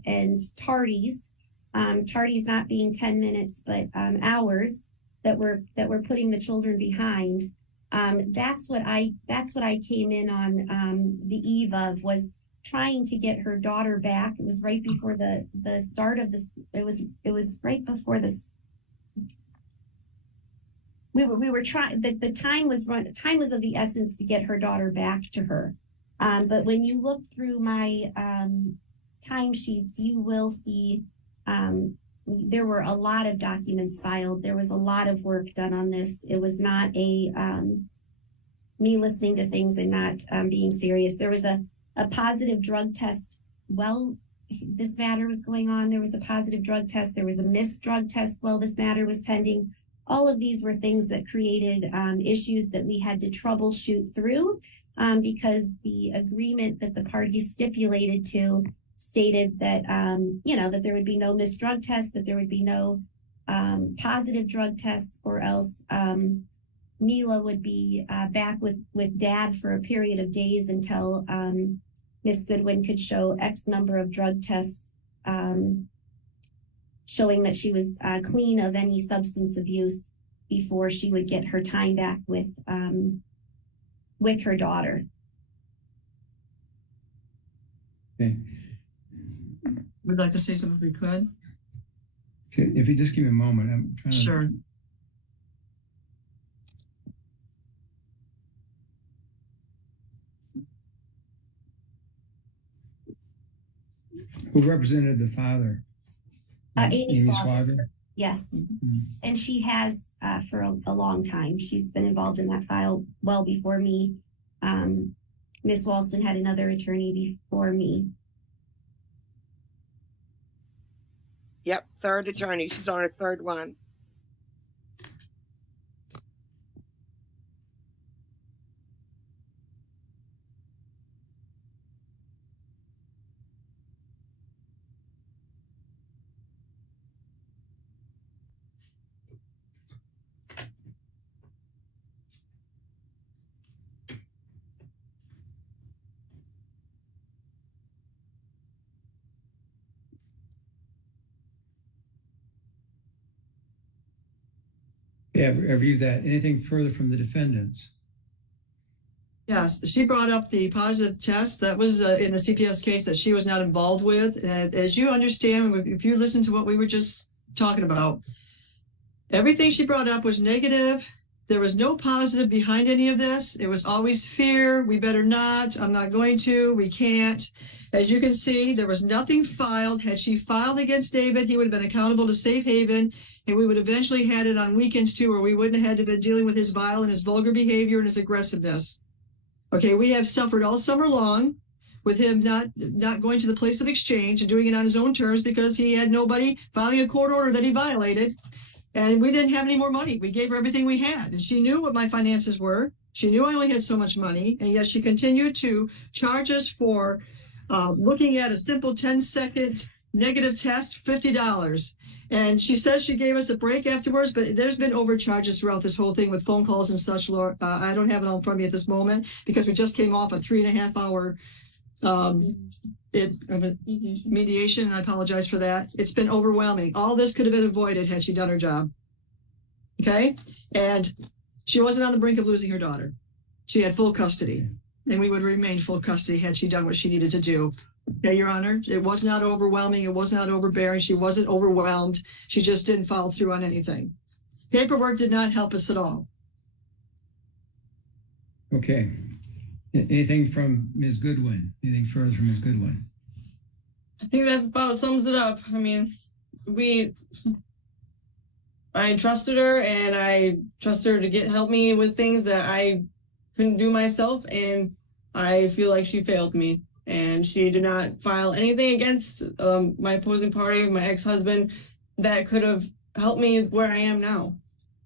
And tardies, tardies not being 10 minutes, but hours that we're putting the children behind. That's what I came in on the eve of, was trying to get her daughter back. It was right before the start of this. It was right before this. We were trying. The time was of the essence to get her daughter back to her. But when you look through my timesheets, you will see there were a lot of documents filed. There was a lot of work done on this. It was not a me listening to things and not being serious. There was a positive drug test. Well, this matter was going on. There was a positive drug test. There was a missed drug test while this matter was pending. All of these were things that created issues that we had to troubleshoot through because the agreement that the parties stipulated to stated that, that there would be no missed drug tests, that there would be no positive drug tests, or else Mila would be back with dad for a period of days until Miss Goodwin could show X number of drug tests showing that she was clean of any substance abuse before she would get her time back with her daughter. Okay. Would like to say something if we could? Okay, if you just give me a moment, I'm trying to. Sure. Who represented the father? Amy Swager. Swager? Yes. Mm-hmm. And she has for a long time. She's been involved in that file well before me. Miss Walston had another attorney before me. Yep, third attorney. She's on her third one. Yeah, I reviewed that. Anything further from the defendants? Yes, she brought up the positive test that was in the CPS case that she was not involved with. And as you understand, if you listen to what we were just talking about, everything she brought up was negative. There was no positive behind any of this. It was always fear. We better not. I'm not going to. We can't. As you can see, there was nothing filed. Had she filed against David, he would have been accountable to Safe Haven, and we would eventually had it on weekends too, where we wouldn't have had to been dealing with his vile and his vulgar behavior and his aggressiveness. Okay, we have suffered all summer long with him not going to the place of exchange and doing it on his own terms because he had nobody filing a court order that he violated. And we didn't have any more money. We gave her everything we had. And she knew what my finances were. She knew I only had so much money. And yet she continued to charge us for looking at a simple 10-second negative test, $50. And she says she gave us a break afterwards, but there's been overcharges throughout this whole thing with phone calls and such. I don't have it all in front of me at this moment because we just came off a 3.5 hour mediation, and I apologize for that. It's been overwhelming. All this could have been avoided had she done her job. Okay? And she wasn't on the brink of losing her daughter. She had full custody, and we would remain full custody had she done what she needed to do. Okay, Your Honor, it was not overwhelming. It was not overbearing. She wasn't overwhelmed. She just didn't follow through on anything. Paperwork did not help us at all. Okay. Anything from Ms. Goodwin? Anything further from Ms. Goodwin? I think that about sums it up. I mean, I trusted her, and I trusted her to help me with things that I couldn't do myself, and I feel like she failed me. And she did not file anything against my opposing party, my ex-husband, that could have helped me where I am now.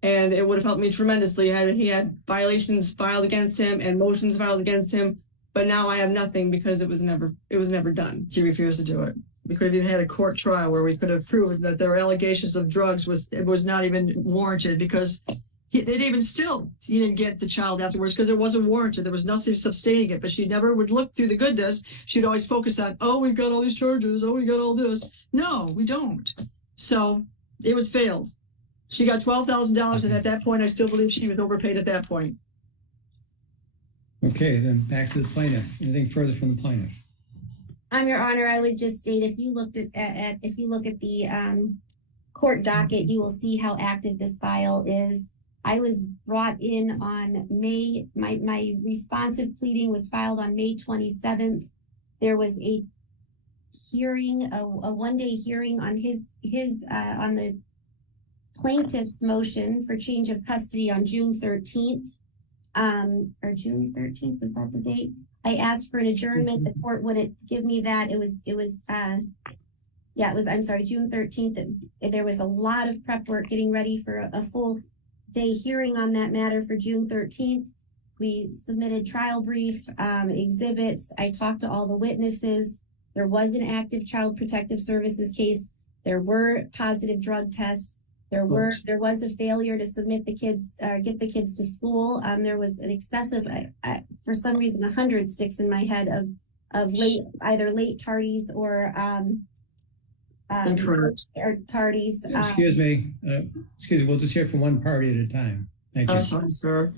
And it would have helped me tremendously had he had violations filed against him and motions filed against him. But now I have nothing because it was never done. She refused to do it. We could have even had a court trial where we could have proved that there were allegations of drugs was not even warranted because he didn't get the child afterwards because it wasn't warranted. There was nothing sustaining it, but she never would look through the goodness. She'd always focus on, oh, we've got all these charges. Oh, we got all this. No, we don't. So it was failed. She got $12,000, and at that point, I still believe she was overpaid at that point. Okay, then back to the plaintiff. Anything further from the plaintiff? Your Honor, I would just state if you looked if you look at the court docket, you will see how active this file is. I was brought in on my responsive pleading was filed on May 27th. There was a hearing, a one-day hearing on on the plaintiff's motion for change of custody on June 13th. Or June 13th, was that the date? I asked for an adjournment. The court wouldn't give me that. I'm sorry, June 13th. There was a lot of prep work getting ready for a full day hearing on that matter for June 13th. We submitted trial brief, exhibits. I talked to all the witnesses. There was an active Child Protective Services case. There were positive drug tests. There was a failure to submit the kids, get the kids to school. There was an excessive, for some reason, 100 sticks in my head of either late tardies or parties. Excuse me. We'll just hear from one party at a time. Thank you. Sorry, sir.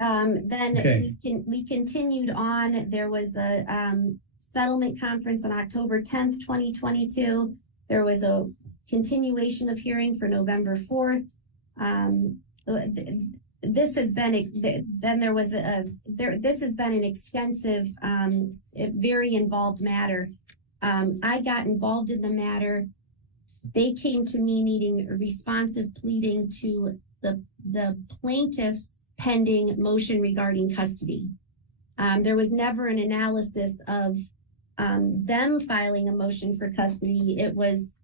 We continued on. There was a settlement conference on October 10th, 2022. There was a continuation of hearing for November 4th. This has been this has been an extensive, very involved matter. I got involved in the matter. They came to me needing a responsive pleading to the plaintiff's pending motion regarding custody. There was never an analysis of them filing a motion for custody. It was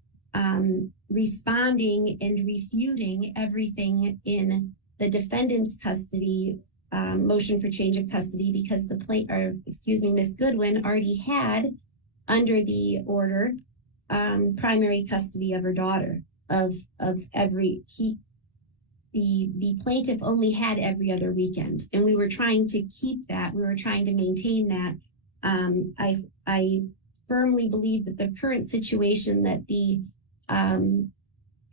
responding and refuting everything in the defendant's custody motion for change of custody because Ms. Goodwin already had under the order primary custody of her daughter. The plaintiff only had every other weekend, and we were trying to keep that. We were trying to maintain that. I firmly believe that the current situation that the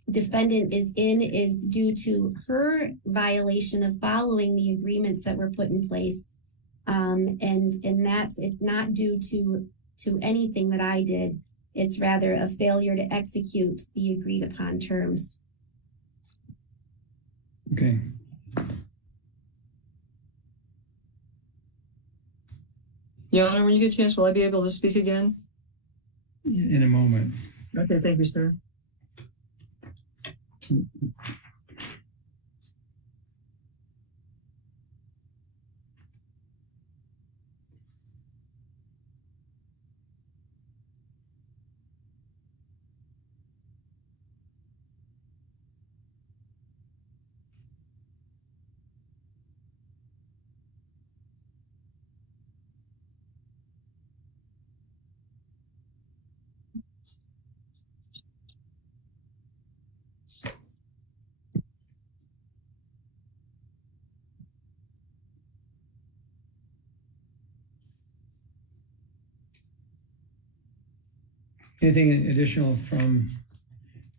defendant is in is due to her violation of following the agreements that were put in place. And it's not due to anything that I did. It's rather a failure to execute the agreed upon terms. Okay. Your Honor, when you get a chance, will I be able to speak again? In a moment. Okay, thank you, sir. Anything additional from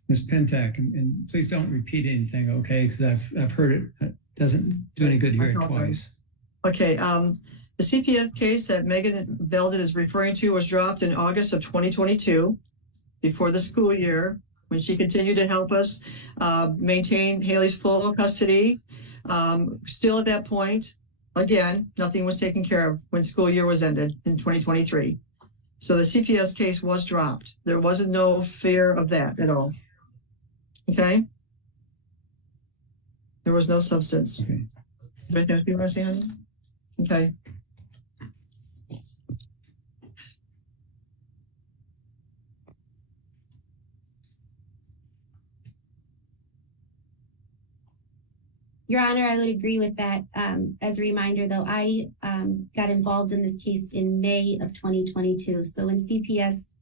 Ms. Pentak? And please don't repeat anything, okay? Because I've heard it. It doesn't do any good to hear it twice. Okay. The CPS case that Megan Belden is referring to was dropped in August of 2022, before the school year, when she continued to help us maintain Haley's full custody. Still at that point, again, nothing was taken care of when school year was ended in 2023. So the CPS case was dropped. There wasn't no fear of that at all. Okay? There was no substance. Okay. Anything else you want to say, honey? Okay. Your Honor, I would agree with that. As a reminder, though, I got involved in this case in May of 2022. So when CPS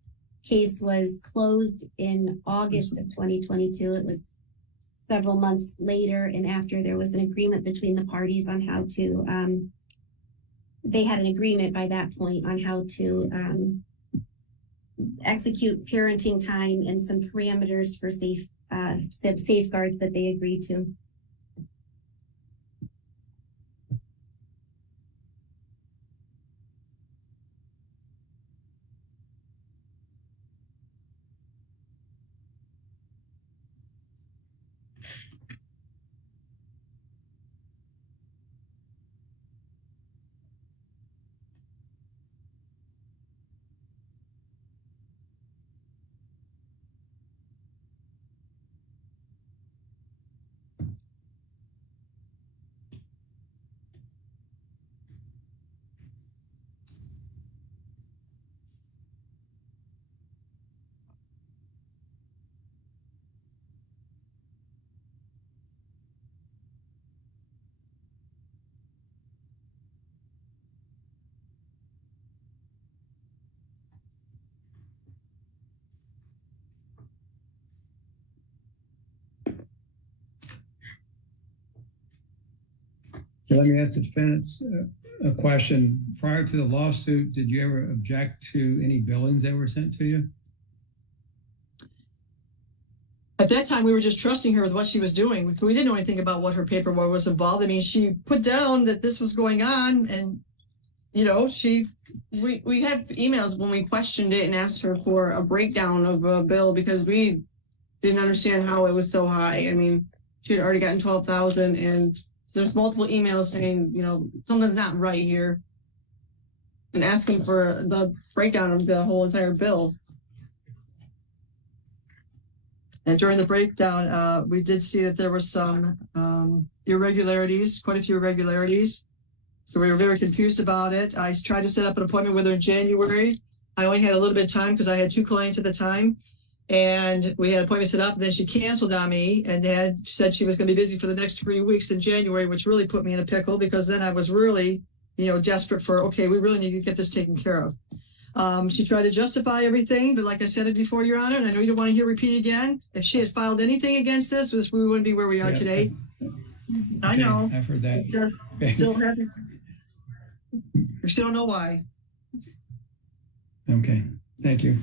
case was closed in August of 2022, it was several months later and after there was an agreement between the parties on how to, they had an agreement by that point on how to execute parenting time and some parameters for safeguards that they agreed to. Let me ask the defendants a question. Prior to the lawsuit, did you ever object to any billings that were sent to you? At that time, we were just trusting her with what she was doing. We didn't know anything about what her paperwork was involved. I mean, she put down that this was going on, and you know, we had emails when we questioned it and asked her for a breakdown of a bill because we didn't understand how it was so high. I mean, she had already gotten 12,000, and there's multiple emails saying, you know, something's not right here, and asking for the breakdown of the whole entire bill. And during the breakdown, we did see that there were some irregularities, quite a few irregularities. So we were very confused about it. I tried to set up an appointment with her in January. I only had a little bit of time because I had 2 clients at the time. And we had an appointment set up, and then she canceled on me and said she was going to be busy for the next 3 weeks in January, which really put me in a pickle because then I was really, you know, desperate for, okay, we really need to get this taken care of. She tried to justify everything, but like I said it before, Your Honor, and I know you don't want to hear repeat again, if she had filed anything against this, we wouldn't be where we are today. I know. I've heard that. It's just still happens. We still don't know why. Okay, thank you.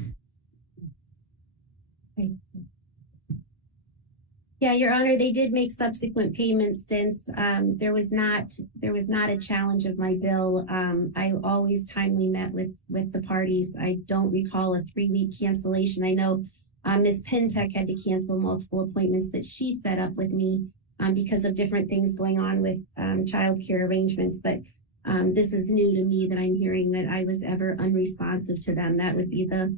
Yeah, Your Honor, they did make subsequent payments since there was not a challenge of my bill. I always timely met with the parties. I don't recall a 3-week cancellation. I know Ms. Pentek had to cancel multiple appointments that she set up with me because of different things going on with childcare arrangements. But this is new to me that I'm hearing that I was ever unresponsive to them. That would be the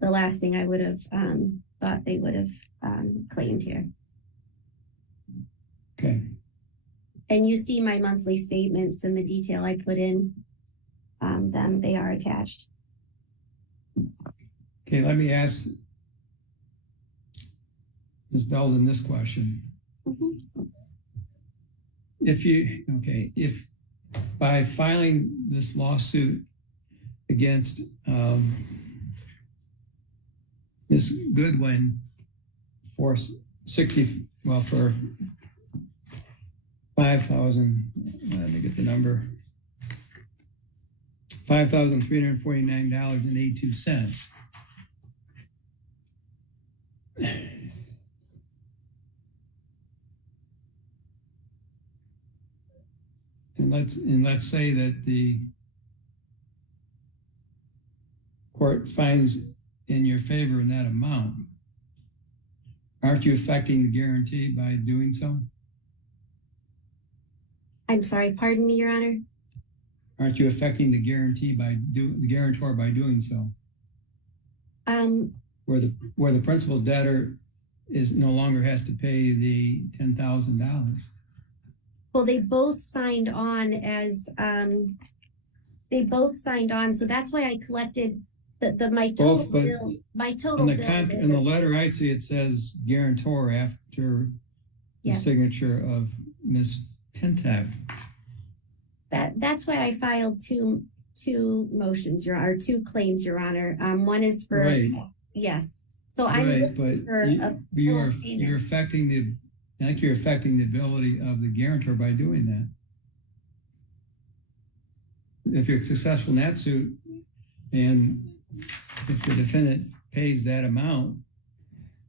last thing I would have thought they would have claimed here. Okay. And you see my monthly statements and the detail I put in them. They are attached. Okay, let me ask Ms. Belden this question. Mm-hmm. If by filing this lawsuit against Ms. Goodwin for 5,000, let me get the number, $5,349.82. And let's say that the court finds in your favor in that amount. Aren't you affecting the guarantee by doing so? I'm sorry, pardon me, Your Honor. Aren't you affecting the guarantee the guarantor by doing so? where the principal debtor is no longer has to pay the $10,000. Well, they both signed on as, so that's why I collected my total Both, but bill, in the letter I see, it says guarantor after the signature of Ms. Pintek. That's why I filed two motions, two claims, Your Honor. One is for, right. Yes. So I'm looking for you're affecting the ability of the guarantor by doing that. If you're successful in that suit, and if the defendant pays that amount,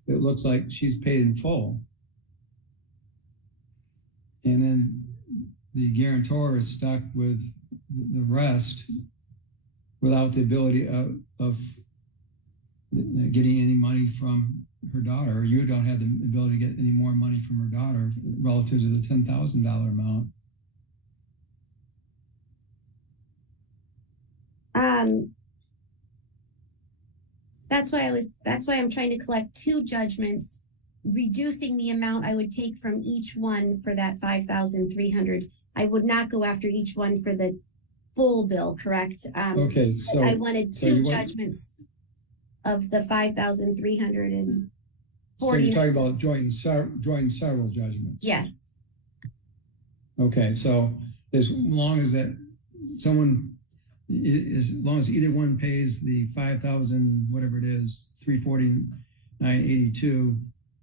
it looks like she's paid in full. And then the guarantor is stuck with the rest without the ability of getting any money from her daughter. Or you don't have the ability to get any more money from her daughter relative to the $10,000 amount. That's why I'm trying to collect two judgments, reducing the amount I would take from each one for that $5,300. I would not go after each one for the full bill, correct? Okay, so I wanted two judgments of the $5,340. So you're talking about joint several judgments? Yes. Okay, so as long as either one pays the 5,000, whatever it is, 349.82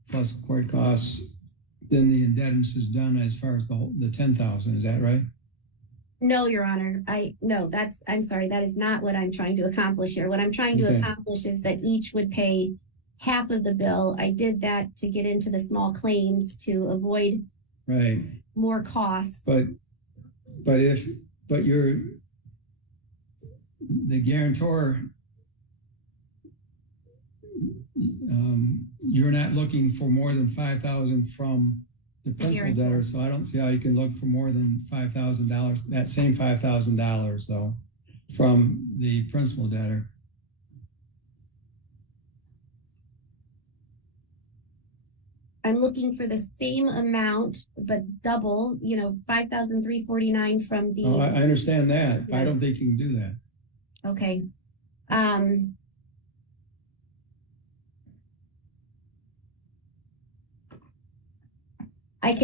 plus court costs, then the indebtedness is done as far as the 10,000. Is that right? No, Your Honor. I'm sorry. That is not what I'm trying to accomplish here. What I'm trying to accomplish is that each would pay half of the bill. I did that to get into the small claims to avoid more costs. But the guarantor, you're not looking for more than 5,000 from the principal debtor, so I don't see how you can look for more than $5,000, that same $5,000 though, from the principal debtor. I'm looking for the same amount, but double, $5,349 from the. Oh, I understand that. Yeah. I don't think you can do that. Okay. I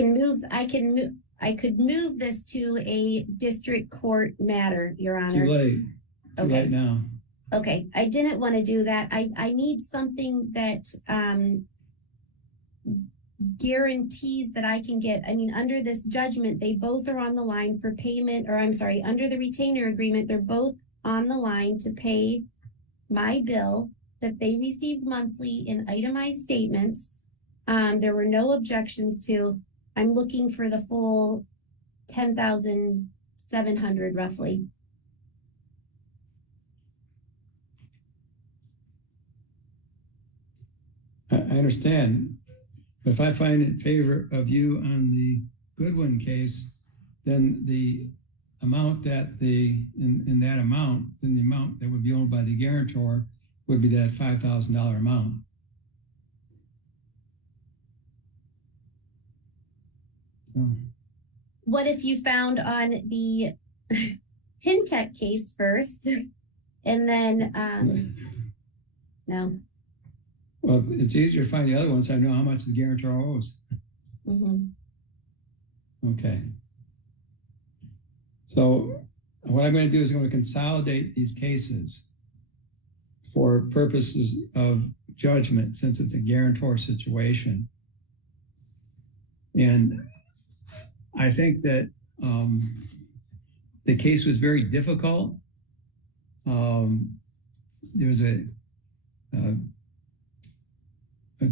could move this to a district court matter, Your Honor. Too late. Too late now. Okay. I didn't want to do that. I need something that guarantees that I can get, under this judgment, they both are on the line for payment, under the retainer agreement, they're both on the line to pay my bill that they received monthly in itemized statements. There were no objections to. I'm looking for the full $10,700 roughly. I understand. If I find in favor of you on the Goodwin case, then the amount that in that amount, then the amount that would be owned by the guarantor would be that $5,000 amount. Oh. What if you found on the Pintech case first, and then no? Well, it's easier to find the other ones. So I know how much the guarantor owes. Mm-hmm. Okay. So what I'm going to do is I'm going to consolidate these cases for purposes of judgment, since it's a guarantor situation. And I think that the case was very difficult. There was a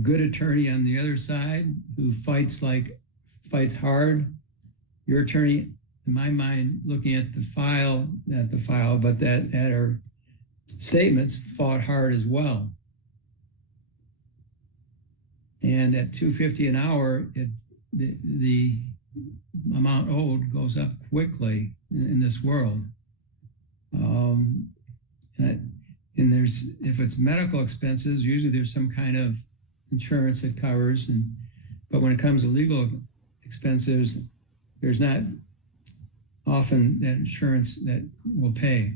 good attorney on the other side who fights hard. Your attorney, in my mind, looking at the file, but at her statements, fought hard as well. And at $250 an hour, the amount owed goes up quickly in this world. And and if it's medical expenses, usually there's some kind of insurance that covers, but when it comes to legal expenses, there's not often that insurance that will pay.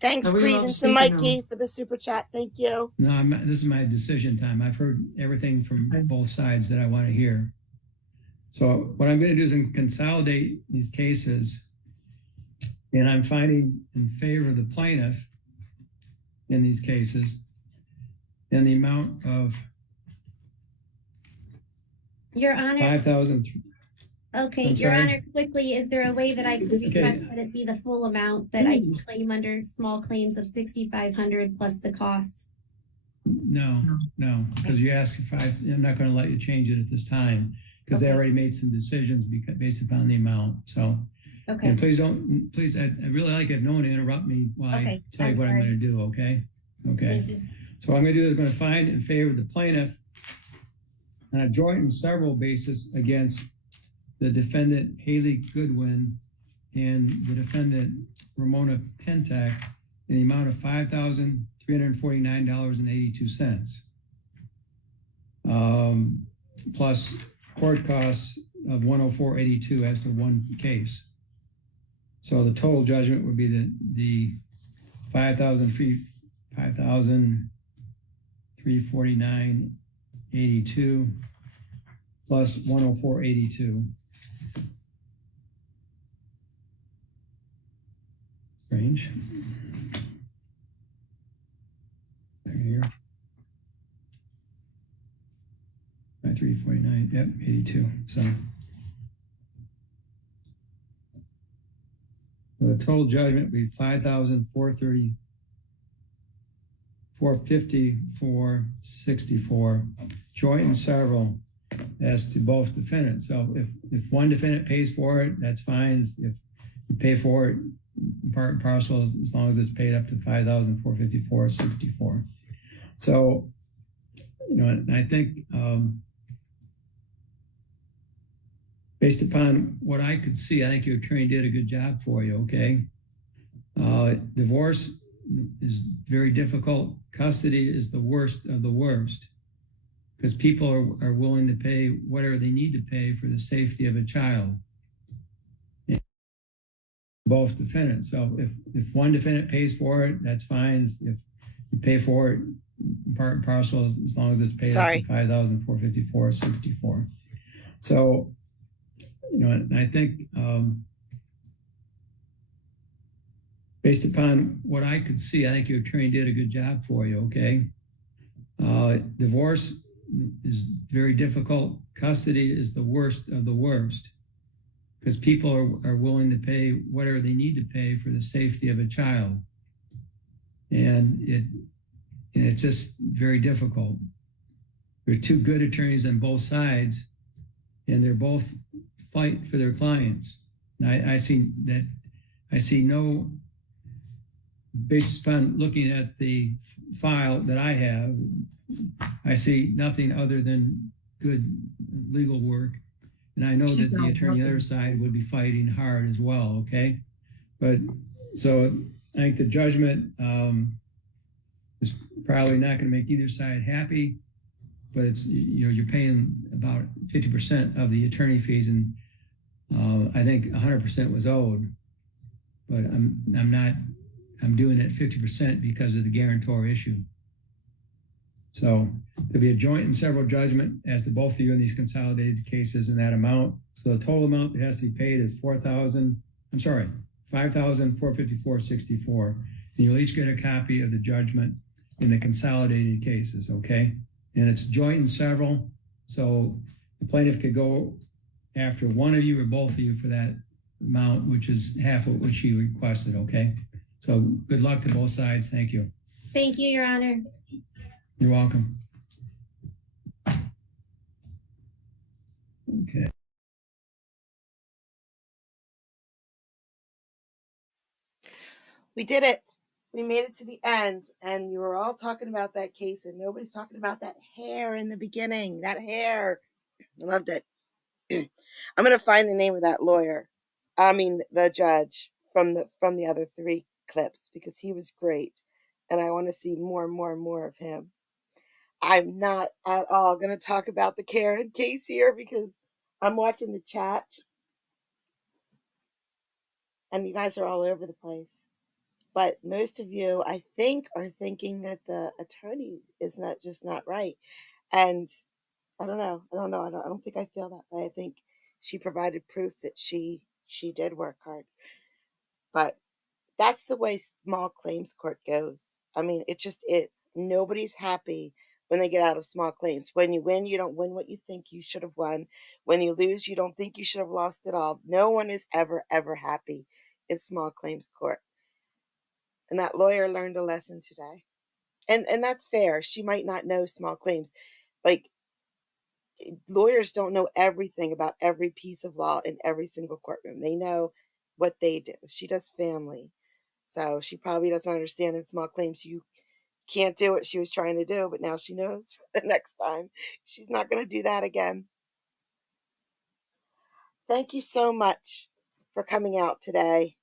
Thanks, Are we allowed to Credence speak and or no? Mikey, for the super chat. Thank you. No, this is my decision time. I've heard everything from both sides that I want to hear. So what I'm going to do is consolidate these cases, and I'm finding in favor of the plaintiff in these cases, and the amount of Your Honor. 5,000. Okay, I'm Your sorry? Honor, quickly, is there a way that I could request that it be the full amount that I can claim under small claims of 6,500 plus the costs? No, because you asked if I'm not going to let you change it at this time because they already made some decisions based upon the amount. So, okay. And please, I really like it if no one interrupt me while I tell you what I'm going to do, okay? Okay. So what I'm going to do is I'm going to find in favor of the plaintiff on a joint and several basis against the defendant Haley Goodwin and the defendant Ramona Pentak in the amount of $5,349.82, plus court costs of $104.82 as to one case. So the total judgment would be the $5,349.82 plus $104.82. Range. Here. 349, yep, 82. So the total judgment would be $5,450,464, joint and several as to both defendants. So if one defendant pays for it, that's fine. If you pay for it part and parcel, as long as it's paid up to $5,454.64. So, I think based upon what I could see, I think your attorney did a good job for you, okay? Divorce is very difficult. Custody is the worst of the worst because people are willing to pay whatever they need to pay for the safety of a child. Both defendants. So if one defendant pays for it, that's fine. If you pay for it part and parcel, as long as it's paid up to $5,454.64. So, I think based upon what I could see, I think your attorney did a good job for you, okay? Divorce is very difficult. Custody is the worst of the worst because people are willing to pay whatever they need to pay for the safety of a child. And it's just very difficult. There are two good attorneys on both sides, and they're both fight for their clients. And I see no, based upon looking at the file that I have, I see nothing other than good legal work. And I know that the attorney on the other side would be fighting hard as well, okay? But so I think the judgment is probably not going to make either side happy, but it's, you're paying about 50% of the attorney fees, and I think 100% was owed, but I'm doing it 50% because of the guarantor issue. So there'll be a joint and several judgment as to both of you in these consolidated cases in that amount. So the total amount that has to be paid is $5,454.64. And you'll each get a copy of the judgment in the consolidated cases, okay? And it's joint and several. So the plaintiff could go after one of you or both of you for that amount, which is half of what she requested, okay? So good luck to both sides. Thank you. Thank you, Your Honor. You're welcome. Okay. We did it. We made it to the end, and you were all talking about that case, and nobody's talking about that hair in the beginning. That hair. I loved it. I'm going to find the name of that lawyer. I mean, the judge from the other three clips, because he was great. and I want to see more and more and more of him. I'm not at all going to talk about the Karen case here because I'm watching the chat and you guys are all over the place. But most of you, I think, are thinking that the attorney is not right. And I don't know. I don't think I feel that way. I think she provided proof that she did work hard. But that's the way small claims court goes. I mean, it just is. Nobody's happy when they get out of small claims. When you win, you don't win what you think you should have won. When you lose, you don't think you should have lost it all. No one is ever, ever happy in small claims court. And that lawyer learned a lesson today. And that's fair. She might not know small claims. Like, lawyers don't know everything about every piece of law in every single courtroom. They know what they do. She does family. So she probably doesn't understand in small claims you can't do what she was trying to do, but now she knows for the next time she's not going to do that again. Thank you so much for coming out today.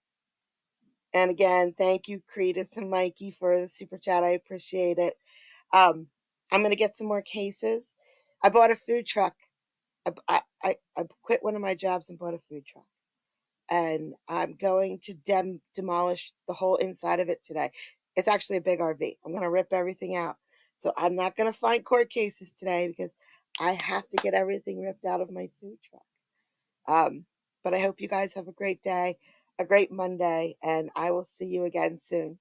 And again, thank you, Cretus and Mikey, for the super chat. I appreciate it. I'm going to get some more cases. I bought a food truck. I quit one of my jobs and bought a food truck. And I'm going to demolish the whole inside of it today. It's actually a big RV. I'm going to rip everything out. So I'm not going to find court cases today because I have to get everything ripped out of my food truck. But I hope you guys have a great day, a great Monday, and I will see you again soon.